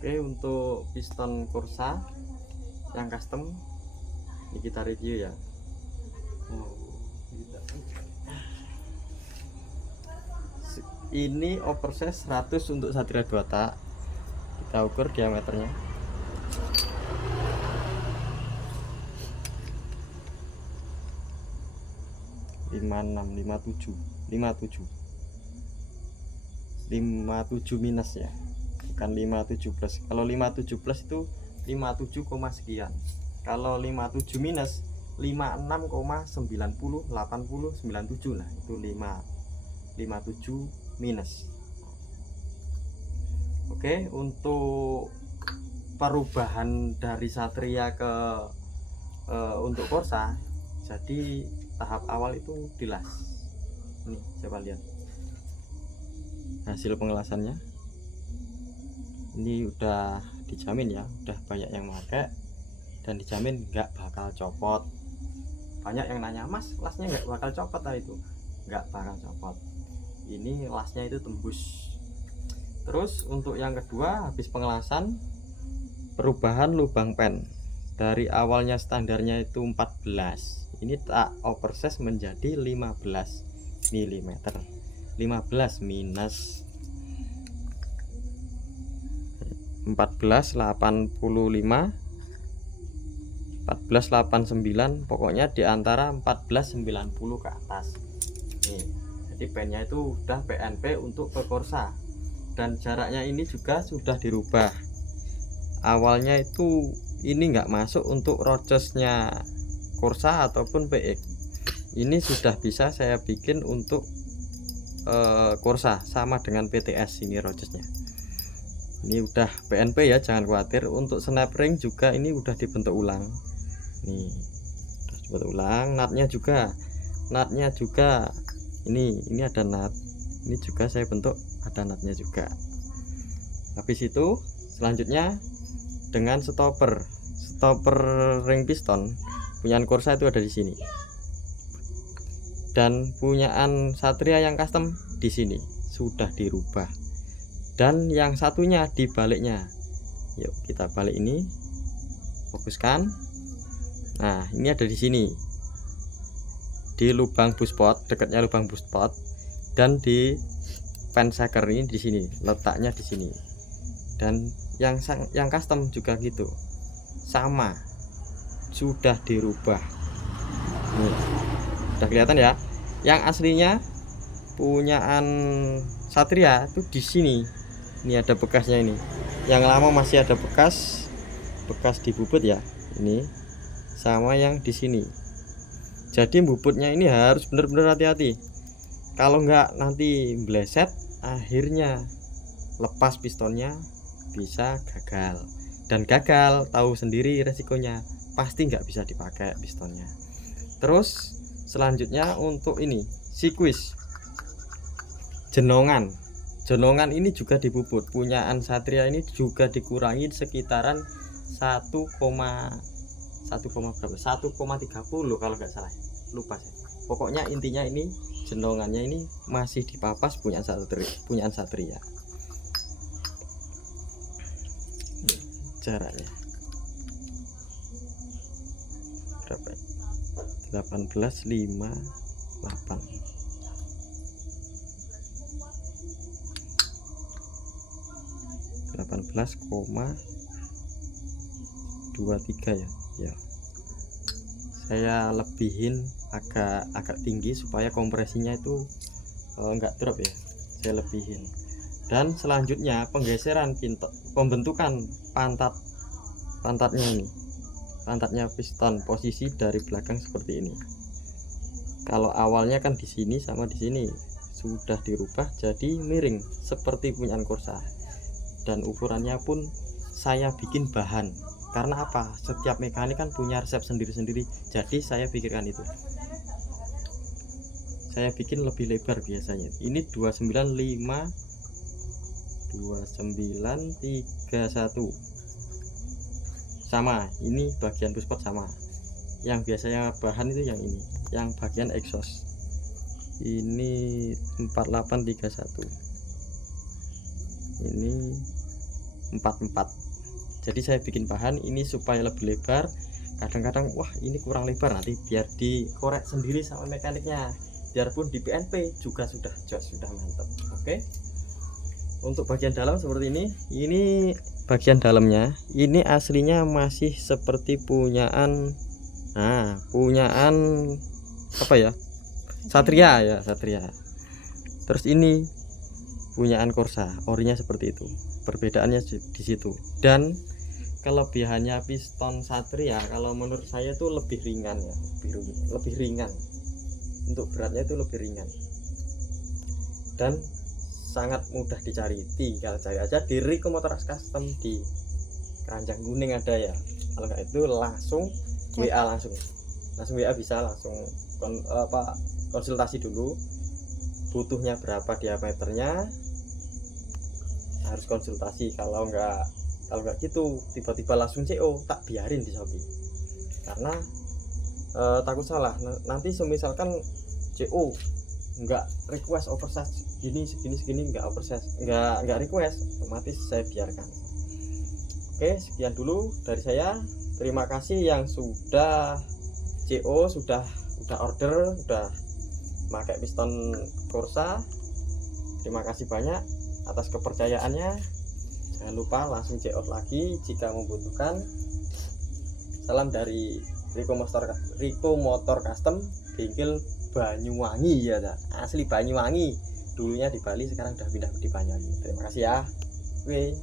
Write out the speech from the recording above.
Oke, untuk piston Corsa yang custom ini kita review ya. Ini oversize 100 untuk Satria 2 tak. Kita ukur diameternya. Lima 57 minus ya, bukan 57 plus. Kalau 57 plus itu 57, sekian. Kalau 57 minus 56,90 80 97. Nah itu 57 minus. Oke, untuk perubahan dari Satria ke untuk Corsa, jadi tahap awal itu dilas. Nih coba lihat hasil pengelasannya. Ini udah dijamin ya, udah banyak yang pakai dan dijamin nggak bakal copot. Banyak yang nanya, mas lasnya nggak bakal copot? Itu nggak bakal copot, ini lasnya itu tembus. Terus untuk yang kedua, habis pengelasan, perubahan lubang pen dari awalnya standarnya itu 14, ini tak oversize menjadi 15 mm. 15 minus 1485 1489, pokoknya di antara 1490 ke atas. Nih, jadi pennya itu udah PNP untuk ke Corsa, dan jaraknya ini juga sudah dirubah. Awalnya itu ini nggak masuk untuk rochesnya Corsa ataupun PX. Ini sudah bisa saya bikin untuk Corsa sama dengan PTS. Ini rochesnya ini udah PNP ya, jangan khawatir. Untuk snap ring juga ini udah dibentuk ulang. Nih udah dibentuk ulang. Nutnya juga ini ada nut, ini juga saya bentuk, ada nutnya juga. Habis itu selanjutnya dengan stopper ring piston punyaan Corsa itu ada di sini, dan punyaan Satria yang custom di sini sudah dirubah. Dan yang satunya di baliknya, yuk kita balik ini, fokuskan. Nah ini ada di sini, di lubang buspot, dekatnya lubang buspot, dan di pen shaker ini di sini, letaknya di sini. Dan yang custom juga gitu, sama, sudah dirubah. Nih, udah kelihatan ya. Yang aslinya punyaan Satria itu di sini. Ini ada bekasnya ini. Yang lama masih ada bekas dibubut ya. Ini sama yang di sini. Jadi bubutnya ini harus benar-benar hati-hati. Kalau nggak nanti bleset, akhirnya lepas pistonnya, bisa gagal. Dan gagal tahu sendiri resikonya, pasti nggak bisa dipakai pistonnya. Terus selanjutnya untuk ini sikuis jenongan ini juga dibubut. Punyaan Satria ini juga dikurangi sekitaran 1,30 kalau nggak salah, lupa saya. Pokoknya intinya ini jenongannya ini masih dipapas punyaan Satria. Jaraknya berapa? 18,58. ya. Saya lebihin agak tinggi supaya kompresinya itu enggak drop ya. Saya lebihin. Dan selanjutnya penggeseran pembentukan pantatnya ini. Pantatnya piston posisi dari belakang seperti ini. Kalau awalnya kan di sini sama di sini, sudah dirubah jadi miring seperti punyaan Corsa. Dan ukurannya pun saya bikin bahan, karena apa? Setiap mekanik kan punya resep sendiri-sendiri, jadi saya pikirkan itu. Saya bikin lebih lebar biasanya. Ini 2931 sama. Ini bagian puspot sama. Yang biasanya bahan itu yang ini, yang bagian exhaust. Ini 4831. Ini 4-4. Jadi saya bikin bahan ini supaya lebih lebar. Kadang-kadang wah ini kurang lebar, nanti biar dikorek sendiri sama mekaniknya. Biarpun di PNP juga sudah jos, sudah mantap. Oke. Untuk bagian dalam seperti ini bagian dalamnya. Ini aslinya masih seperti punyaan apa ya, Satria ya, Satria. Terus ini punyaan Corsa, orinya seperti itu. Perbedaannya di situ. Dan kelebihannya piston Satria kalau menurut saya itu lebih ringan ya, lebih ringan. Untuk beratnya itu lebih ringan. Dan sangat mudah dicari, tinggal cari aja di Rico Motors Custom di Keranjang Kuning ada ya. Kalau nggak itu langsung WA, langsung WA bisa langsung konsultasi dulu butuhnya berapa diameternya, harus konsultasi. Kalau nggak gitu tiba-tiba langsung CO, tak biarin di Shopee karena takut salah. Nanti semisalkan CO nggak request oversize segini nggak oversize, nggak request, otomatis saya biarkan. Oke, sekian dulu dari saya. Terima kasih yang sudah CO, sudah order, sudah pakai piston Corsa. Terima kasih banyak atas kepercayaannya. Jangan lupa langsung CO lagi jika membutuhkan. Salam dari Rico Motor Custom, bengkel Banyuwangi ya, asli Banyuwangi. Dulunya di Bali, sekarang udah pindah di Banyuwangi. Terima kasih ya. Oke.